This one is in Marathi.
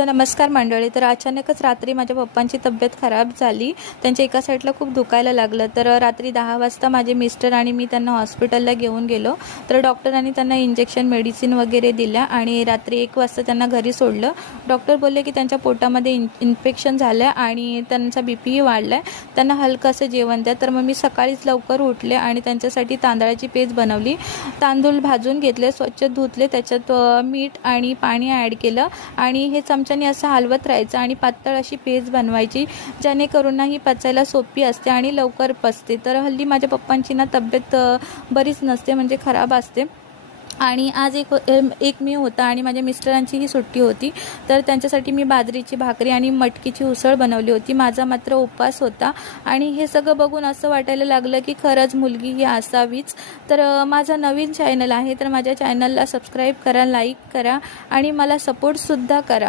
तर नमस्कार मंडळी. तर अचानकच रात्री माझ्या पप्पांची तब्येत खराब झाली. त्यांच्या एका साईडला खूप दुखायला लागलं. तर रात्री 10 वाजता माझे मिस्टर आणि मी त्यांना हॉस्पिटलला घेऊन गेलो. तर डॉक्टरांनी त्यांना इंजेक्शन मेडिसिन वगैरे दिल्या आणि रात्री 1 वाजता त्यांना घरी सोडलं. डॉक्टर बोलले की त्यांच्या पोटामध्ये इन्फेक्शन झालं आणि त्यांचा BP वाढला आहे, त्यांना हलकं असं जेवण द्या. तर मग मी सकाळीच लवकर उठले आणि त्यांच्यासाठी तांदळाची पेज बनवली. तांदूळ भाजून घेतले, स्वच्छ धुतले, त्याच्यात मीठ आणि पाणी ॲड केलं आणि हे चमच्याने असं हलवत राहायचं आणि पातळ अशी पेस्ट बनवायची, जेणेकरून ही पचायला सोपी असते आणि लवकर पचते. तर हल्ली माझ्या पप्पांची तब्येत बरीच नसते, म्हणजे खराब असते. आणि आज एक मे होता आणि माझ्या मिस्टरांचीही सुट्टी होती. तर त्यांच्यासाठी मी बाजरीची भाकरी आणि मटकीची उसळ बनवली होती. माझा मात्र उपवास होता आणि हे सगळं बघून असं वाटायला लागलं की खरंच मुलगी ही असावीच. तर माझा नवीन चॅनल आहे, तर माझ्या चॅनलला सबस्क्राईब करा, लाईक करा आणि मला सपोर्टसुद्धा करा.